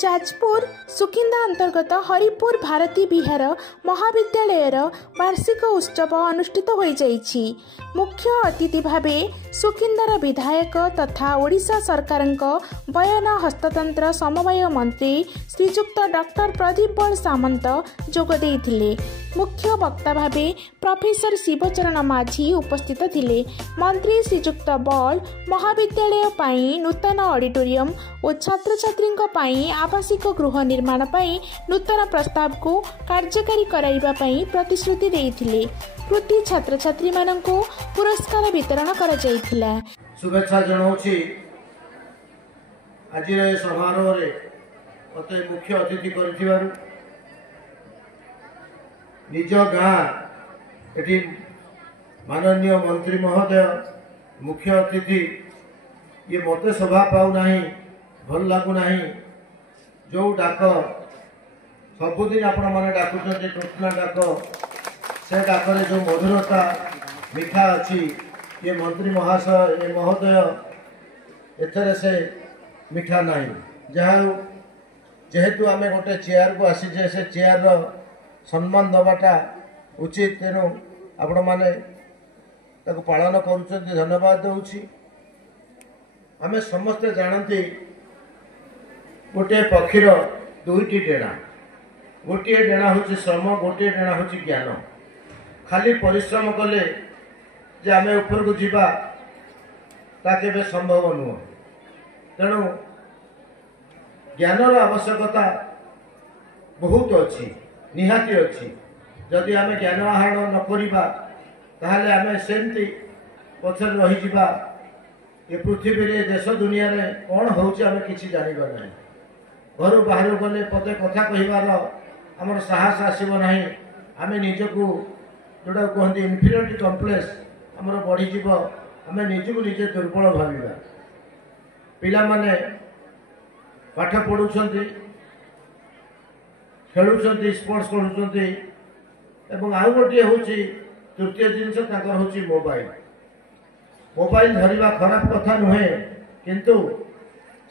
जाजपुर सुकिंदा अंतर्गत हरिपुर भारती विहार महाविद्यालय वार्षिक उत्सव अनुष्ठित हो जाइछि। मुख्य अतिथि भावे सुकिंदार विधायक तथा ओडिशा सरकार बयान हस्ततंत्र समवाय मंत्री श्रीजुक्त डॉक्टर प्रदीप बल सामंत जोग देइथिले। मुख्य वक्ता भावे प्रोफेसर शिवचरण माझी उपस्थित थिले। मंत्री श्रीजुक्त बल महाविद्यालय पाई नूतन ऑडिटोरियम और छात्र छात्री आवासिक गृह निर्माण पाई नूतन प्रस्ताव को कार्यकारी कराइबा पाई प्रतिश्रुति देइथिले। कृति छात्र छात्री माननको पुरस्कार वितरण करा जाइथिला। शुभेच्छा जनाउछि। आज समारोह रे मते मुख्य अतिथि करथिबारु निज गाँ एठी माननीय मंत्री महोदय मुख्य अतिथि ये मते सभा पाऊ नाही भल लागू नाही। जो डाक सबुदिन आपण माने डाकुचंती कृष्णा डाक से डाकरे जो मधुरता मिठा अच्छी ये मंत्री महाशय ये महोदय एथरे से मिठा नहीं। जहाँ जेहेतु आम गोटे चेयर को आसीचे से चेयर सम्मान दबाटा उचित तेणु आपण माने ताको पालन करुचंती धन्यवाद दूची। आमे समस्ते जानती गोटे पक्षीर दुईटी डेणा गोटे डेणा हूँ श्रम गोटे डेणा हूँ ज्ञान। खाली परिश्रम कले जे आमे ऊपर को जीवा ता केबे संभव नुह। तेणु ज्ञानर आवश्यकता बहुत अच्छी निहाती अच्छी। जदि आमे ज्ञान आहरण न करिबा ताहले आमे सेमती पछर रही जीवा। ये पृथ्वी रे देश दुनिया रे कौन होउची आमे किछि जानिबा नाही। घर बाहर गले पदे कथा कहिबार आमर साहस आसीब नाही। आमे निजको जोटा कहते इन्फीरियरिटी कम्प्लेक्स आमर बढ़ी जीव। आमे निजको निजे दुर्बल भाविबा। पिला माने पाठ पढ़ुछंती खेलुछंती स्पोर्ट्स करूछंती एवं आउ गोटे होची तृतीय जिनस ताकर होची मोबाइल। मोबाइल धरिबा खराब कथा नुहे किंतु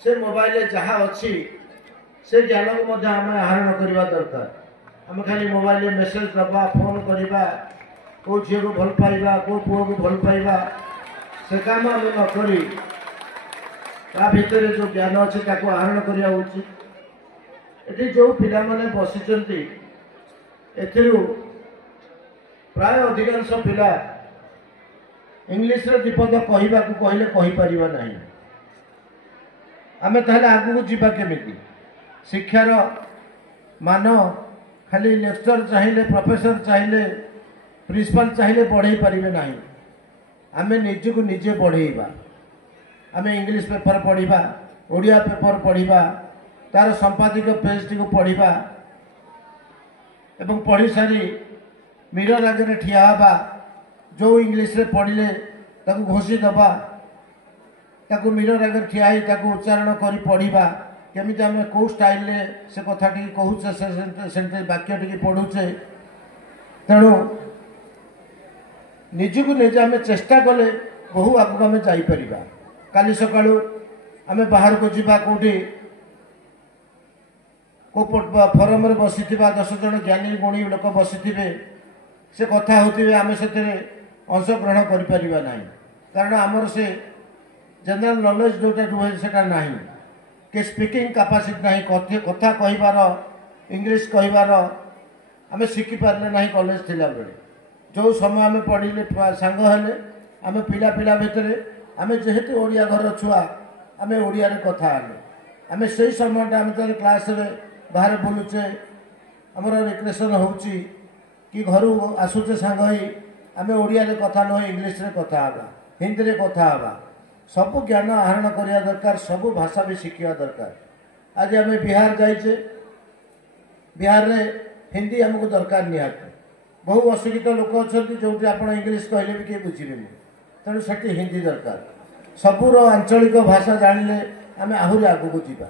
से मोबाइल जहाँ अच्छी से ज्ञान को मध्य आम आहरण करवा दरकार। आम खाली मोबाइल मेसेज दबा फोन करवा को झील को भल पाइबा को पुओ को भल पाइबा से काम आम न करी ता भितर जो ज्ञान अच्छे ताको आहरण करवा उचित। एटी जो पिला माने बसिचंती एथिरु प्राय अधिकांश पिला इंग्लिश रे दीपद कहवा को कहले कहि परिबा नाही। आमे ताहले आगु जीवा केमिति शिक्षार मान खाली लेक्चर चाहिए प्रोफेसर चाहिए प्रिंसिपल चाहिए बढ़े पारे ना। आम निजको निजे बढ़ेबा। आम इंग्लिश पेपर पढ़ा ओडिया पेपर पढ़ा तार संपादिक पेज टी पढ़ा एवं पढ़ी सारी मिरर आगे ठिया हवा जो इंग्लिश रे पढ़ले ताकू घोषी दबा ताकू मिरर आगे ठिया ताकू उच्चारण कर पढ़ा केमी आम कौ स्टाइल से कथा टी कहूचे से वाक्य टी पढ़ुचे। तेणु निजको निजे आम चेष्टा कले बहु आगू आम जापर। काली सकाळू आम बाहर को जीवा कौटी को फोरम रे बसी 10 जन ज्ञानी गुणी लोक बसी से कथा होते आम से अंशग्रहण करें ना। कारण आमर से जनरल नॉलेज जोटा रुहे सेटा नहीं के स्पीकिंग कैपेसिटी नहीं कथा कहिबार इंग्लिश कहिबार आम शिखिपारे ना। कॉलेज थिला बेले जो समय आम पढ़ले सांग हेले आम पिला पिला भितर आम जेहेतु ओडिया घर छुआ आम ओडिया रे कथा हेले आम से समय आम क्लास रे बाहर बुलुचे आमर रिक्रेशन होउची कि घर आसुचे सांग ही आम ओडिया रे कथा न इंग्लिश रे कथा हवा हिंदी रे कथा हवा सबु ज्ञान आहरण करने दरकार। सबु भाषा भी शिखा दरकार। आज आम बिहार जाइए बिहार रे हिंदी आमको दरकार निहाती। बहु अशिक्षित लोक अच्छा जो आप इंग्लिश कहले भी किए बुझे तेणु से हिंदी दरकार। सबूर आंचलिक भाषा जानिले आम आहरी आगू जीवा।